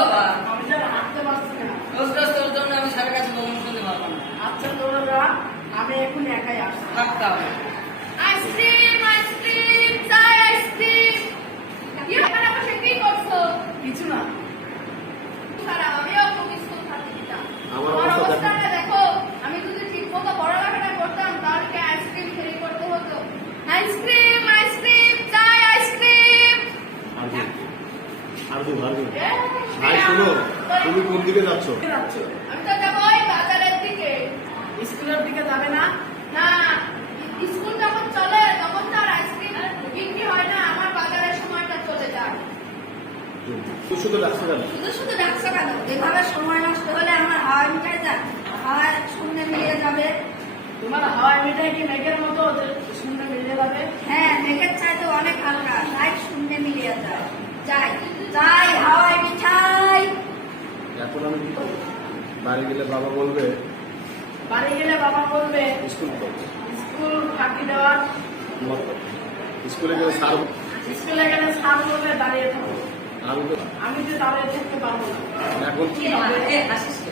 বাবা, আমি তো হাঁটতে পারছি না। রোজ রোজ তোর জন্য আমি স্যারের কাছে বলুন শুনতে পারবো না। আচ্ছা তোরা, আমি এখন একাই আসছি। থাকতে হবে। আইসক্রিম আইসক্রিম চাই আইসক্রিম। কি ব্যাপার বসে কি করছো? কিছু না। খারাপ, আমিও খুব স্কুল থাকতে দিতাম। আমার আমার অবস্থা অবস্থাটা দেখো, আমি যদি ঠিকমতো পড়ালেখাটা করতাম তাহলে কি আইসক্রিম ফ্রি করতে হতো? আইসক্রিম আইসক্রিম চাই আইসক্রিম। আরজু ভাই শোনো, তুমি কোন দিকে যাচ্ছ? কোথায় যাচ্ছ? আমি তো যাবো ওই বাজারের দিকে। স্কুলের দিকে যাবে না? না, স্কুল যখন চলে তখন তো আর আইসক্রিম বিক্রি হয় না, আমার বাজারের সময়টা চলে যায়। তুই শুধু ডাকছো কেন? শুধু শুধু ডাকছো কেন? এভাবে সময় নষ্ট হলে আমার হাওয়া মিটাই যায়, হাওয়া শূন্যে মিলিয়ে যাবে। তোমার হাওয়াই মিঠাই কি মেঘের মতো শুনতে মিলে যাবে? হ্যাঁ, মেঘের চাইতে অনেক হালকা, তাই শূন্যে মিলিয়ে যায়। যাই যাই হাওয়াই মিঠাই। এখন আমি কি করবো? বাড়ি গেলে বাবা বলবে বাড়ি গেলে বাবা বলবে স্কুল করবো। স্কুল ফাঁকি দেওয়ার। স্কুলে গেলে স্যার স্কুলে গেলে স্যার বলবে দাঁড়িয়ে থাকো। আমি তো আমি তো দাঁড়িয়ে থাকতে পারবো না। এখন কি হবে? এ, হাসিস কেন?